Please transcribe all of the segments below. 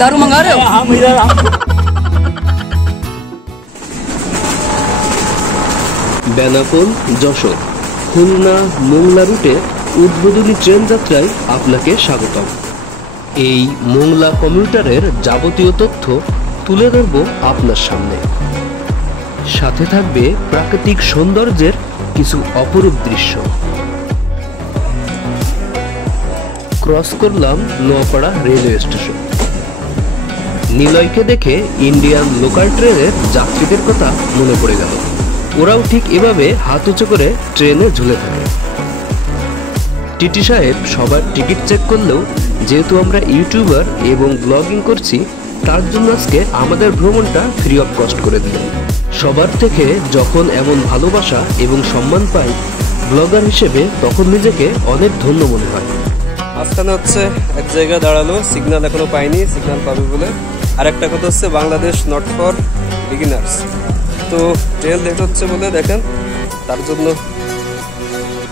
दारू मंगा रहे हो? বেনাপোল যশোর খুলনা মোংলা রুটে উদ্বোধনী ট্রেন যাত্রায় আপনাকে স্বাগতম। এই মোংলা কমিউটারের যাবতীয় তথ্য তুলে ধরব আপনার সামনে। সাথে থাকবে প্রাকৃতিক সৌন্দর্যের কিছু অপরূপ দৃশ্য। ক্রস করলাম নোয়াপাড়া রেলওয়ে স্টেশন। নিলয়কে দেখে ইন্ডিয়ান লোকাল ট্রেনের যাত্রীদের কথা মনে পড়ে গেল। ওরাও ঠিক এভাবে হাত উঁচু করে ট্রেনে ঝুলে থাকে। টিটি সাহেব সবার টিকিট চেক করলেও যেহেতু আমরা ইউটিউবার এবং ব্লগিং করছি, তার জন্য আজকে আমাদের ভ্রমণটা ফ্রি অফ কস্ট করে দিলেন। সবার থেকে যখন এমন ভালোবাসা এবং সম্মান পাই ব্লগার হিসেবে, তখন নিজেকে অনেক ধন্য মনে হয়। মাঝখানে হচ্ছে এক জায়গায় দাঁড়ালো, সিগন্যাল এখনো পাইনি, সিগন্যাল পাবে বলে। আর একটা কথা হচ্ছে বাংলাদেশ নট ফর বিগিনার্স। তো ট্রেন লেট হচ্ছে বলে দেখেন তার জন্য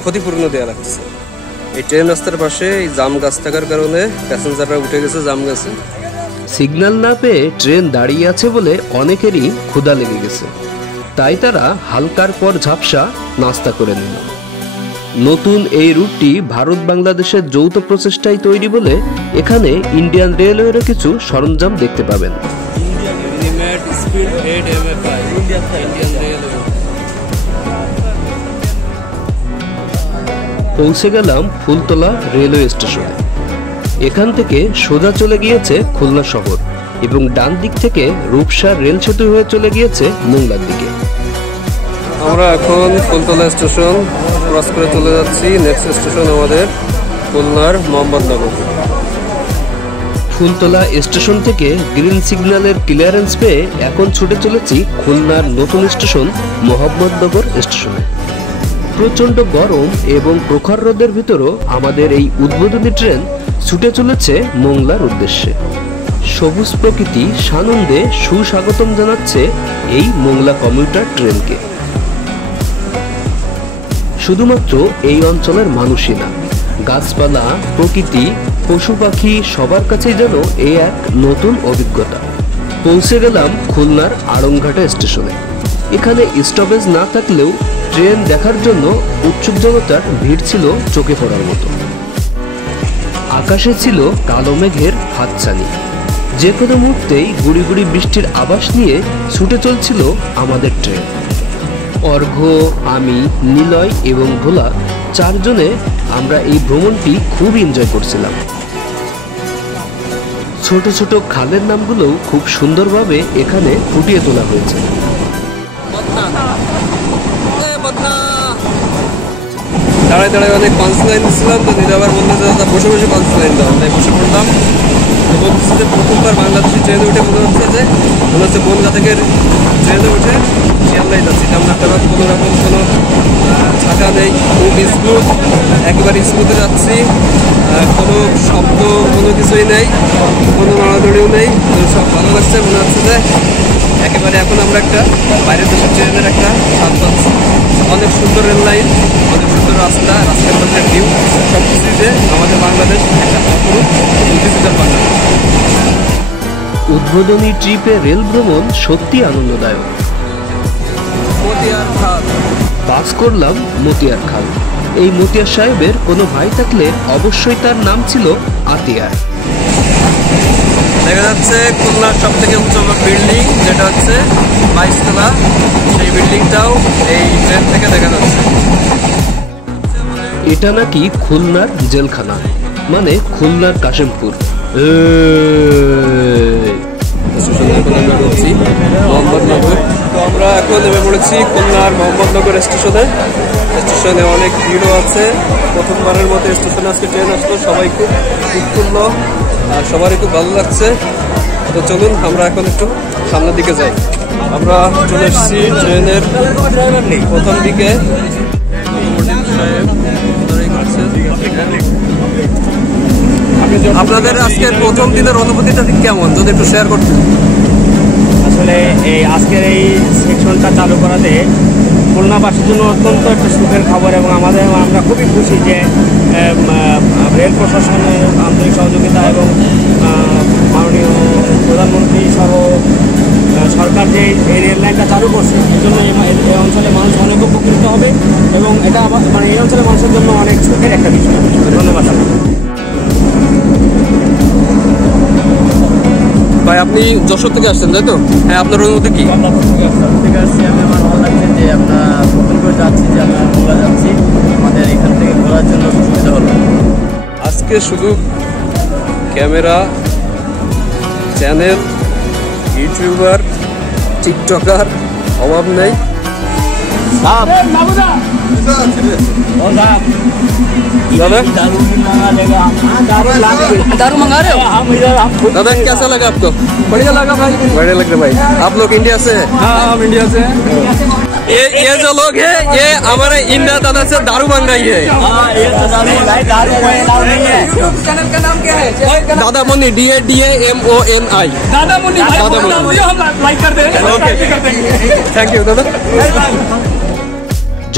ক্ষতিপূরণ দেওয়া লাগছে। এই ট্রেন রাস্তার পাশে এই জাম গাছ থাকার কারণে প্যাসেঞ্জাররা উঠে গেছে জাম গাছে। সিগন্যাল না পেয়ে ট্রেন দাঁড়িয়ে আছে বলে অনেকেরই ক্ষুধা লেগে গেছে, তাই তারা হালকার পর ঝাপসা নাস্তা করে নিল। নতুন এই রুটটি ভারত বাংলাদেশের যৌথ প্রচেষ্টায় তৈরি বলে এখানে ইন্ডিয়ান রেলওয়ের কিছু সরঞ্জাম দেখতে পাবেন। পৌঁছে গেলাম ফুলতলা রেলওয়ে স্টেশনে। এখান থেকে সোজা চলে গিয়েছে খুলনা শহর এবং ডান দিক থেকে রূপসা রেল সেতু হয়ে চলে গিয়েছে মোংলার দিকে। আমরা এখন ফুলতলা স্টেশন ক্রস করে চলে যাচ্ছি। নেক্সট স্টেশন আমাদের খুলনার মোহাম্মদনগর। ফুলতলা স্টেশন থেকে গ্রিন সিগন্যালের ক্লিয়ারেন্স পেয়ে এখন ছুটে চলেছি খুলনার নতুন স্টেশন মোহাম্মদনগর স্টেশনে। প্রচন্ড গরম এবং প্রখর রোদের ভিতরও আমাদের এই উদ্বোধনী ট্রেন ছুটে চলেছে মোংলার উদ্দেশ্যে। সবুজ প্রকৃতি সানন্দে সুস্বাগতম জানাচ্ছে এই মোংলা কমিউটার ট্রেনকে। শুধুমাত্র এই অঞ্চলের মানুষই না, গাছপালা, প্রকৃতি, পশু পাখি সবার কাছেই যেন এই এক নতুন অভিজ্ঞতা। পৌঁছে গেলাম খুলনার আড়ংঘাটা স্টেশনে। এখানে স্টপেজ না থাকলেও ট্রেন দেখার জন্য উৎসুক জনতার ভিড় ছিল চোখে পড়ার মতো। আকাশে ছিল কালো মেঘের হাতছানি। যে কোনো মুহূর্তেই গুড়ি গুড়ি বৃষ্টির আভাস নিয়ে ছুটে চলছিল আমাদের ট্রেন। অর্ঘ্য, আমি, নিলয় এবং ভোলা চারজনে আমরা এই ভ্রমণটি খুব এনজয় করছিলাম। ছোট ছোট খালের নামগুলোও খুব সুন্দরভাবে এখানে ফুটিয়ে তোলা হয়েছে। দাঁড়ায় দাঁড়ায় অনেক পাঞ্চলাইন দিচ্ছিলাম, তো নিজে আবার বললো যে বসে বসে পাঞ্চলাইন দাও, তাই বসে পড়লাম। বলতেছে যে প্রথমবার বাংলাদেশি ট্রেনে উঠে মনে হচ্ছে বনগা থেকে ট্রেনে উঠে শিয়ালদায় যাচ্ছি। তেমন একটা কোনো রকম কোনো ছাঁকা নেই, খুব স্মুথ, একবারে স্মুথে যাচ্ছি। কোনো শব্দ কোনো কিছুই নেই, কোনো নড়ানড়িও নেই। তো সব ভালো লাগছে, মনে হচ্ছে যে একেবারে এখন আমরা একটা বাইরের দেশের ট্রেনের একটা স্বাদ পাচ্ছি। অনেক সুন্দর রেল লাইন, অনেক সুন্দর রাস্তা, রাস্তার মধ্যে ভিউ, সব কিছু যে আমাদের বাংলাদেশ একটা অপরূপ ডিজিটাল বাংলাদেশ। উদ্বোধনী ট্রিপে রেল ভ্রমণ সত্যি আনন্দদায়ক। মতিয়ার খাল পাস করলাম মতিয়ার খাল। এই মতিয়ার সাহেবের কোনো ভাই থাকলে অবশ্যই তার নাম ছিল আতিয়ার। দেখা যাচ্ছে খুলনার সব থেকে উঁচু বিল্ডিং, যেটা হচ্ছে 22 তলা, সেই বিল্ডিংটাও এই ট্রেন থেকে দেখা যাচ্ছে। এটা নাকি খুলনার জেলখানা, মানে খুলনার কাশিমপুর। মোহাম্মদনগর। তো আমরা এখন নেমে পড়েছি খুলনার মোহাম্মদনগর স্টেশনে। স্টেশনে অনেক ভিড়ও আছে। প্রথমবারের মতো স্টেশনে আজকে ট্রেন আসলো, সবাই খুব উৎফুল্ল আর সবারই খুব ভালো লাগছে। তো চলুন আমরা এখন একটু সামনের দিকে যাই। আমরা চলে এসেছি ট্রেনের প্রথম দিকে। আপনাদের আজকের প্রথম দিনের অনুভূতিটা ঠিক কেমন, যদি একটু শেয়ার করতেন? আসলে এই আজকের এই সেকশনটা চালু করাতে খুলনাবাসীর জন্য অত্যন্ত একটা সুখের খবর এবং আমরা খুবই খুশি যে রেল প্রশাসনের আন্তরিক সহযোগিতা এবং মাননীয় প্রধানমন্ত্রী সহ সরকার যে এই রেল লাইনটা চালু করছে এই জন্য এই অঞ্চলের মানুষ অনেক উপকৃত হবে এবং এটা মানে এই অঞ্চলের মানুষের জন্য অনেক সুখের একটা বিষয়। ধন্যবাদ। ভাই আপনি যশোর থেকে আসছেন তাই তো? হ্যাঁ, আপনার অনুভূতি কি? ঠিক আছে, আমি আমার ভালো লাগছে যে আমরা নতুন করে যাচ্ছি, যে আমরা ঘোরা যাচ্ছি, আমাদের এখান থেকে ঘোরার জন্য সুবিধা হলো। আজকে শুধু ক্যামেরা, চ্যানেল, ইউটিউবার, টিকটকার অভাব নেই। दारू मंगा रहे हो? दादा कैसा लगा आपको? बढ़िया लगा भाई। बढ़िया लग रहा भाई। आप लोग इंडिया से हैं? हाँ, हम इंडिया से हैं। ये जो लोग हैं ये हमारे इंडिया दादा से दारू मंगाई है। चैनल का नाम क्या है? दादा मुन्नी, DADAMONI। दादा मुन्नी, हम लाइक कर दें। थैंक यू दादा।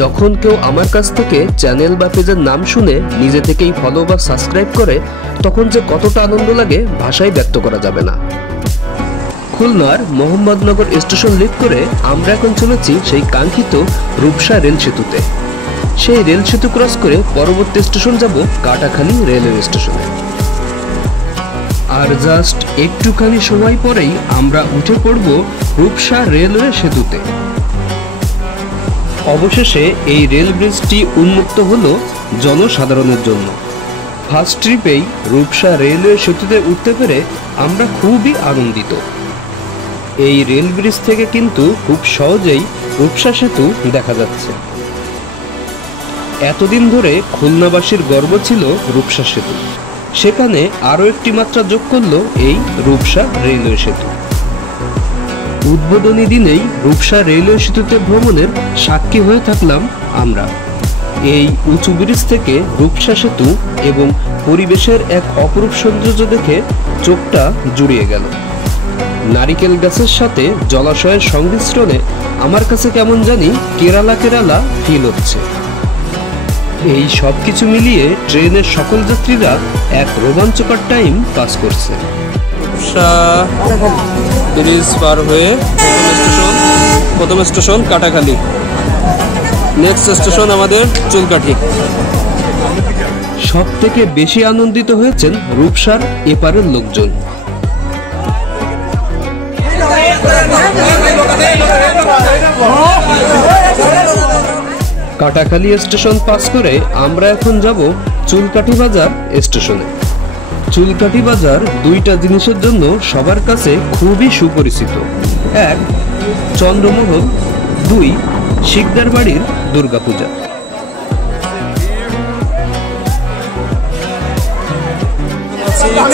যখন কেউ আমার কাছ থেকে চ্যানেল বা পেজের নাম শুনে নিজে থেকেই ফলো বা সাবস্ক্রাইব করে, তখন যে কতটা আনন্দ লাগে ভাষায় ব্যক্ত করা যাবে না। খুলনার মোহাম্মদনগর স্টেশন লিভ করে আমরা এখন চলেছি সেই কাঙ্ক্ষিত রূপসা রেল সেতুতে। সেই রেল সেতু ক্রস করে পরবর্তী স্টেশন যাব কাটাখালী রেলওয়ে স্টেশনে। আর জাস্ট একটুখানি সময় পরেই আমরা উঠে পড়ব রূপসা রেলওয়ে সেতুতে। অবশেষে এই রেল ব্রিজটি উন্মুক্ত হলো জনসাধারণের জন্য। ফার্স্ট ট্রিপেই রূপসা রেলওয়ে সেতুতে উঠতে পেরে আমরা খুবই আনন্দিত। এই রেল ব্রিজ থেকে কিন্তু খুব সহজেই রূপসা সেতু দেখা যাচ্ছে। এতদিন ধরে খুলনাবাসীর গর্ব ছিল রূপসা সেতু, সেখানে আরও একটি মাত্রা যোগ করলো এই রূপসা রেলওয়ে সেতু। উদ্বোধনী দিনেই রূপসা রেলওয়ে সেতুতে ভ্রমণের সাক্ষী হয়ে থাকলাম আমরা। এই উঁচু ব্রিজ থেকে রূপসা সেতু এবং পরিবেশের এক অপরূপ সৌন্দর্য দেখে চোখটা জুড়িয়ে গেল। নারিকেল গাছের সাথে জলাশয়ের সংমিশ্রণে আমার কাছে কেমন জানি কেরালা কেরালা ফিল হচ্ছে। এই সব কিছু মিলিয়ে ট্রেনের সকল যাত্রীরা এক রোমাঞ্চকর টাইম পাস করছে। ব্রিজ পার হয়ে প্রথম স্টেশন কাটাখালী, নেক্সট স্টেশন আমাদের চুলকাঠি। সব থেকে বেশি আনন্দিত হয়েছেন রূপসার এপারের লোকজন। কাটাখালী স্টেশন পাস করে আমরা এখন যাব চুলকাঠি বাজার স্টেশনে। চুলকাঠি বাজার দুইটা জিনিসের জন্য সবার কাছে খুবই সুপরিচিত। এক, চন্দ্রমোহন, দুই, শিকদার বাড়ির দুর্গাপূজা।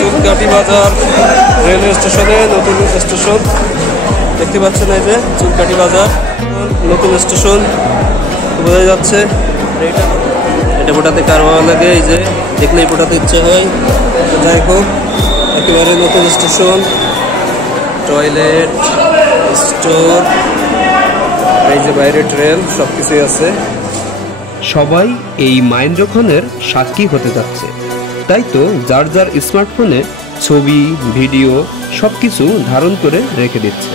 চুলকাঠি বাজার রেলওয়ে স্টেশনে নতুন স্টেশন দেখতে পাচ্ছেন, এই যে চুলকাঠি বাজার নতুন স্টেশন বোঝা যাচ্ছে। এটা ফোটাতে কার ভালো লাগে, এই যে দেখলেই ফোটাতে ইচ্ছে হয়। যাই হোক, একেবারে নতুন স্টেশন, টয়লেট, স্টোর, এই যে বাইরে ট্রেন, সব কিছুই আছে। সবাই এই মাহেন্দ্রক্ষণের সাক্ষী হতে যাচ্ছে, তাই তো যার যার স্মার্টফোনে ছবি, ভিডিও সবকিছু ধারণ করে রেখে দিচ্ছে।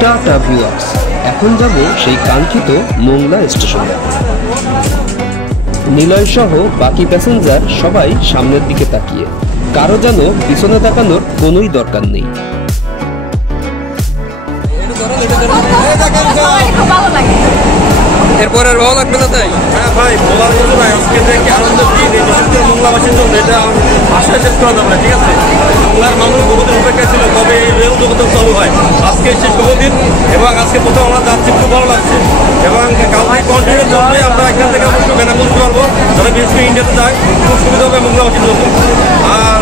টাটা ভিউয়ার্স, এখন যাব সেই কাঙ্ক্ষিত মোংলা স্টেশনে। নিলয় সহ বাকি প্যাসেঞ্জার সবাই সামনের দিকে তাকিয়ে, কারো যেন পিছনে তাকানোর কোনোই দরকার নেই। এরপর আর ভালো লাগবে না তাই? হ্যাঁ ভাই, বলার কিছু নাই। আজকে যে কি আনন্দ, কি বিশেষ করে মোংলাবাসীর জন্য এটা আশা শেষ করা যাবে না। ঠিক আছে, মোংলার মানুষ বহুদিন অপেক্ষা ছিল তবে এই রেল জগতে চালু হয়। আজকে সেই শুভদিন এবং আজকে প্রথম আমরা যাচ্ছি, খুব ভালো লাগছে এবং কালকে কন্টিনিউ জন্য আমরা এখান থেকে অবশ্যই বেনা করতে পারবো। যারা বিশেষ করে ইন্ডিয়াতে যায় খুব সুবিধা হবে মোংলাবাসীর জন্য। আর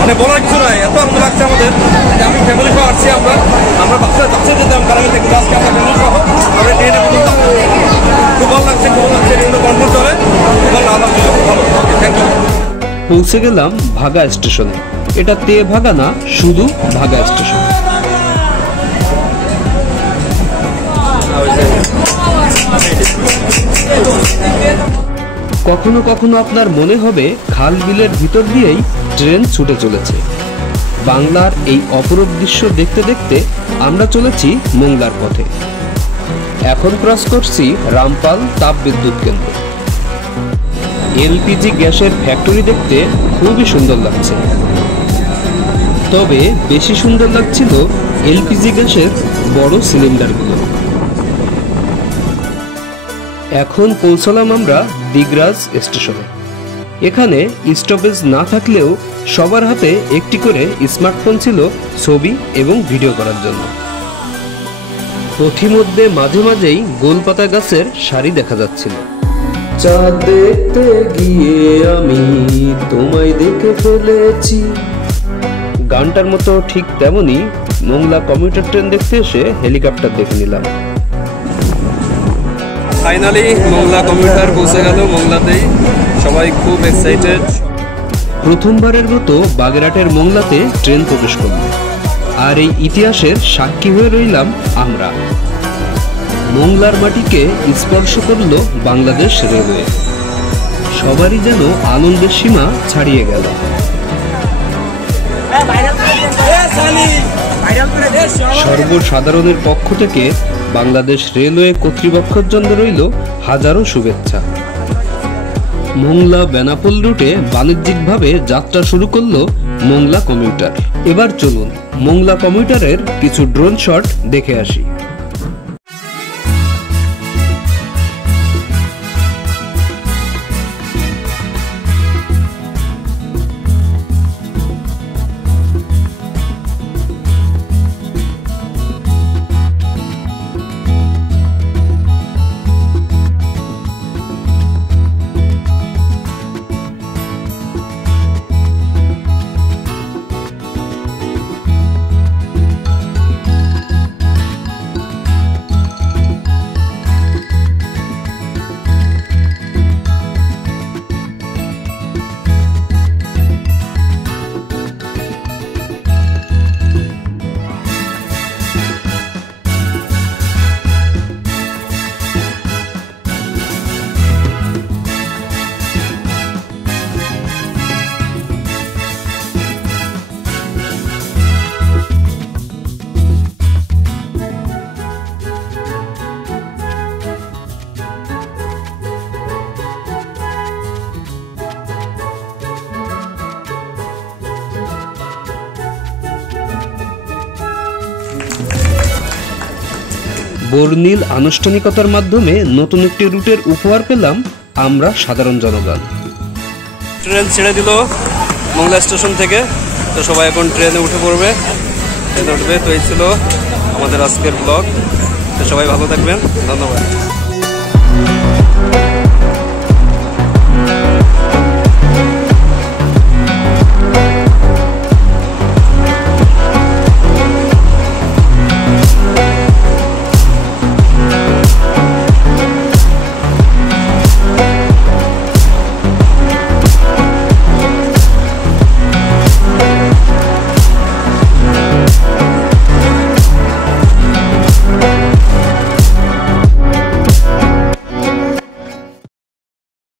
মানে বলার কিছু নাই, এত আনন্দ লাগছে আমাদের যে আমি ফ্যামিলি সহ আসছি। আমরা বাচ্চারা যাচ্ছে যেতাম কারণ থেকে আজকে আমরা ফ্যামিলি সহ আমরা ট্রেনে খুব ভালো লাগছে, খুব ভালো লাগছে। ট্রেনটা কন্ট্রোল চলে, খুব ভালো, আলহামদুলিল্লাহ ভালো। Thank you. পৌঁছে গেলাম ভাগা স্টেশনে। এটা তে ভাগা না, শুধু ভাগা স্টেশন। কখনো কখনো আপনার মনে হবে খাল বিলের ভিতর দিয়েই ট্রেন ছুটে চলেছে। বাংলার এই অপরূপ দৃশ্য দেখতে দেখতে আমরা চলেছি মোংলার পথে। এখন ক্রস করছি রামপাল তাপবিদ্যুৎ কেন্দ্র। এলপিজি গ্যাসের ফ্যাক্টরি দেখতে খুবই সুন্দর লাগছে, তবে বেশি সুন্দর লাগছিল এলপিজি গ্যাসের বড় সিলিন্ডারগুলো। এখন পৌঁছলাম আমরা দিগরাজ স্টেশনে। এখানে স্টপেজ না থাকলেও সবার হাতে একটি করে স্মার্টফোন ছিল ছবি এবং ভিডিও করার জন্য। পথিমধ্যে মাঝে মাঝেই গোলপাতা গাছের সারি দেখা যাচ্ছিল। চাঁদ দেখতে গিয়ে আমি তোমায় দেখে ফেলেছি, গানটার মতো ঠিক তেমনি মোংলা কমিউটার ট্রেন দেখতে এসে হেলিকপ্টার দেখে নিলাম। ফাইনালি মোংলা কমিউটার পৌঁছে গেল মোংলাতেই, সবাই খুব এক্সাইটেড। প্রথমবারের মতো বাগেরহাটের মোংলাতে ট্রেন প্রবেশ করল, আর এই ইতিহাসের সাক্ষী হয়ে রইলাম আমরা। মোংলার মাটিকে স্পর্শ করল বাংলাদেশ রেলওয়ে। সবারই যেন আনন্দের সীমা ছাড়িয়ে গেল। সর্বসাধারণের পক্ষ থেকে বাংলাদেশ রেলওয়ে কর্তৃপক্ষের জন্য রইল হাজারো শুভেচ্ছা। মোংলা বেনাপোল রুটে বাণিজ্যিকভাবে যাত্রা শুরু করলো মোংলা কমিউটার। এবার চলুন মোংলা কমিউটারের কিছু ড্রোন শট দেখে আসি। বর্ণিল আনুষ্ঠানিকতার মাধ্যমে নতুন একটি রুটের উপহার পেলাম আমরা সাধারণ জনগণ। ট্রেন ছেড়ে দিল মোংলা স্টেশন থেকে, তো সবাই এখন ট্রেনে উঠে পড়বে, ট্রেনে উঠবে। তো এই ছিল আমাদের আজকের ব্লগ। তো সবাই ভালো থাকবেন, ধন্যবাদ।